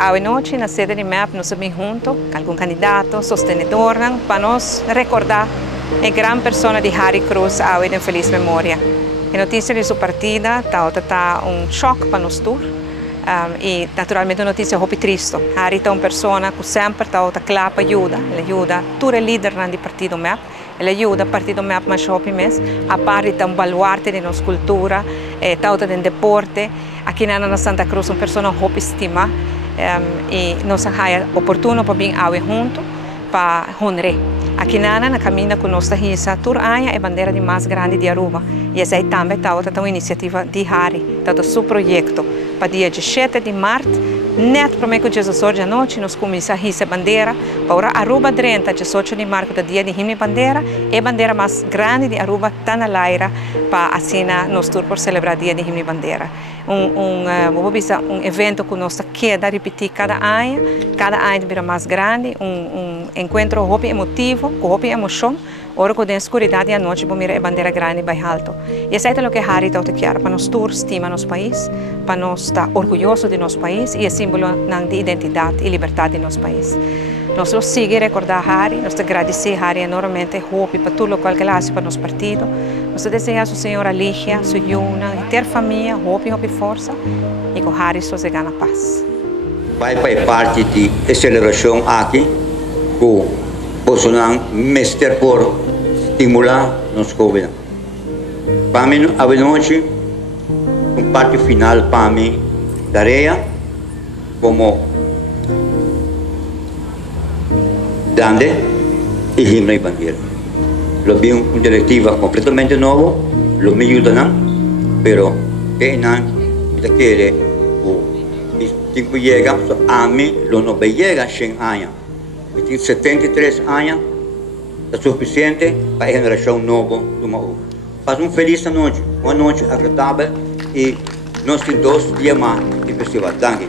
Hoy noche na sede de MEP nos vemos juntos, algum candidato, sostenedor, para nos recordar a grande persona de Harry Cruz hoy en feliz memoria. A notícia de sua partida está choque para nós todos. E naturalmente uma notícia muito triste. Harry é uma pessoa que sempre está claro para ajuda. Ele ajuda todo o líder do partido MEP. Ele ajuda o partido MEP mais rápido mesmo. A parte de um baluarte de nossa cultura, está em deporte. Aqui na Santa Cruz, uma pessoa muito estima. E nós é oportuno para vir hoje junto para honrar. Aqui na caminha com nossa risa, toda a bandeira de mais grande de Aruba. E essa também está uma iniciativa de Harry, está o seu projeto para dia 17 de março, net para mim que Jesus hoje à noite nós começamos a risa bandeira para Aruba 30, 18 de março, do dia de himne bandeira, e a bandeira mais grande de Aruba está na Laira para assim nós tour por celebrar o dia de himne bandeira. Um evento que nós queda repetir cada ano vira mais grande, encontro muito emotivo, com muita emoção. Ora com a escuridão e a noite, vamos ver a bandeira grande bem alto. E isso é o que Harry está querendo para nós todos estima nosso país, para nós estar orgulhoso de nosso país e é símbolo de identidade e liberdade de nosso país. Nós vamos seguir recordar Harry, nós agradecer Harry enormemente, hope para tudo o que ele faz para nosso partido. Nós desejamos a senhora Lígia, sua Yuna, e ter família, hope e força, e com Harry só se ganha paz. Vai parte de celebração aqui, com o mestre por estimular nos jovens. Para mim, a noite, parte final para mim, tarefa como grande e himno e bandeira. Lo vi una direttiva completamente nuova, lo mi aiutano, però che non mi chiede o 5 llega, a me lo non llega 100 anni. Tem 73 anos, é suficiente para a geração nova do Maú. Faz feliz noite, uma noite agradável e nós temos 2 dias mais de festival. Danke.